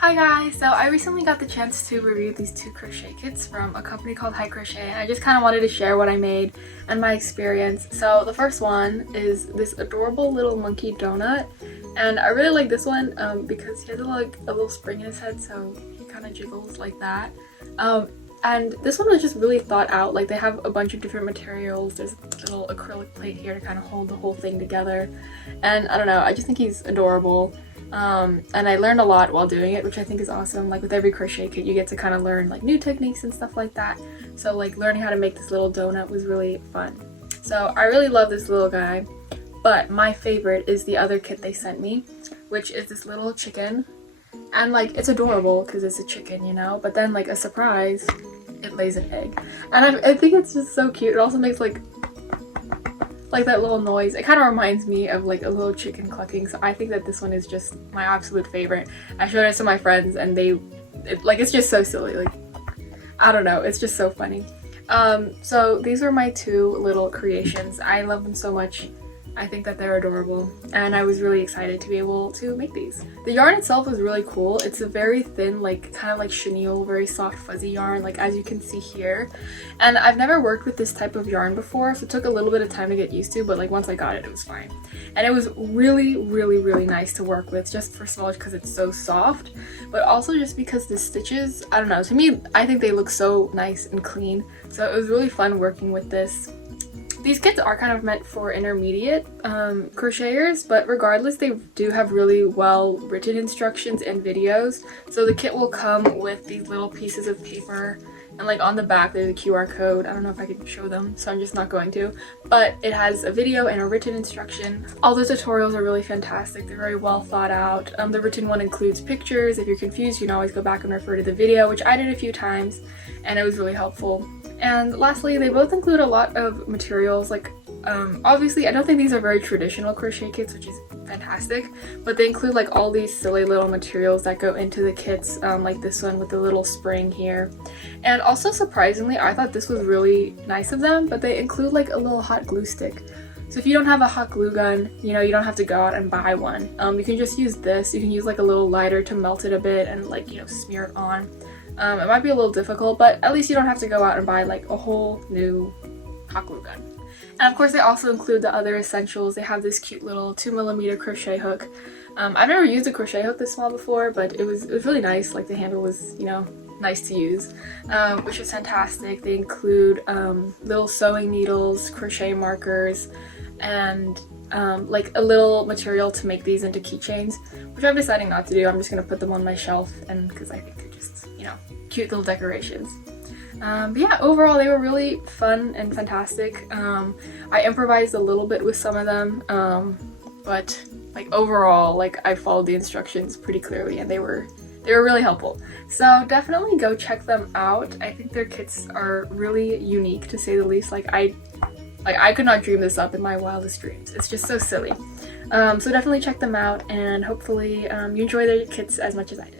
Hi guys! So I recently got the chance to review these two crochet kits from a company called Hicrochet, and I just kind of wanted to share what I made and my experience. So the first one is this adorable little monkey donut, and I really like this one because he has a little spring in his head, so he kind of jiggles like that. And this one was just really thought out. Like, they have a bunch of different materials. There's a little acrylic plate here to kind of hold the whole thing together, and I don't know, I just think he's adorable. And I learned a lot while doing it, which I think is awesome. Like, with every crochet kit you get to kind of learn like new techniques and stuff like that, so like learning how to make this little donut was really fun. So I really love this little guy, but my favorite is the other kit they sent me, which is this little chicken. And like, it's adorable because it's a chicken, you know, but then like a surprise, it lays an egg, and I think it's just so cute. It also makes like that little noise. It kind of reminds me of like a little chicken clucking, so I think that this one is just my absolute favorite. I showed it to my friends and it's just so silly. Like, I don't know, it's just so funny. So these are my two little creations. I love them so much. I think that they're adorable, and I was really excited to be able to make these. The yarn itself is really cool. It's a very thin, like kind of like chenille, very soft fuzzy yarn, like as you can see here. And I've never worked with this type of yarn before, so it took a little bit of time to get used to, but like once I got it, it was fine. And it was really, really, really nice to work with, just first of all because it's so soft, but also just because the stitches, I don't know, to me, I think they look so nice and clean. So it was really fun working with this. These kits are kind of meant for intermediate crocheters, but regardless, they do have really well written instructions and videos. So the kit will come with these little pieces of paper, and like on the back there's a QR code. I don't know if I can show them, so I'm just not going to, but it has a video and a written instruction. All the tutorials are really fantastic. They're very well thought out. The written one includes pictures. If you're confused, you can always go back and refer to the video, which I did a few times, and it was really helpful. And lastly, they both include a lot of materials. Like, obviously I don't think these are very traditional crochet kits, which is fantastic, but they include like all these silly little materials that go into the kits, like this one with the little spring here. And also, surprisingly, I thought this was really nice of them, but they include like a little hot glue stick. So if you don't have a hot glue gun, you know, you don't have to go out and buy one. You can just use this. You can use like a little lighter to melt it a bit and like, you know, smear it on. It might be a little difficult, but at least you don't have to go out and buy like a whole new hot glue gun. And of course, they also include the other essentials. They have this cute little 2mm crochet hook. I've never used a crochet hook this small before, but it was really nice. Like, the handle was, you know, nice to use, which is fantastic. They include little sewing needles, crochet markers, and like a little material to make these into keychains, which I'm deciding not to do. I'm just gonna put them on my shelf, and because I think they're just, you know, cute little decorations. But yeah, overall they were really fun and fantastic. I improvised a little bit with some of them, but like overall, like, I followed the instructions pretty clearly, and they were really helpful. So definitely go check them out. I think their kits are really unique, to say the least. Like I could not dream this up in my wildest dreams. It's just so silly. So definitely check them out, and hopefully you enjoy their kits as much as I did.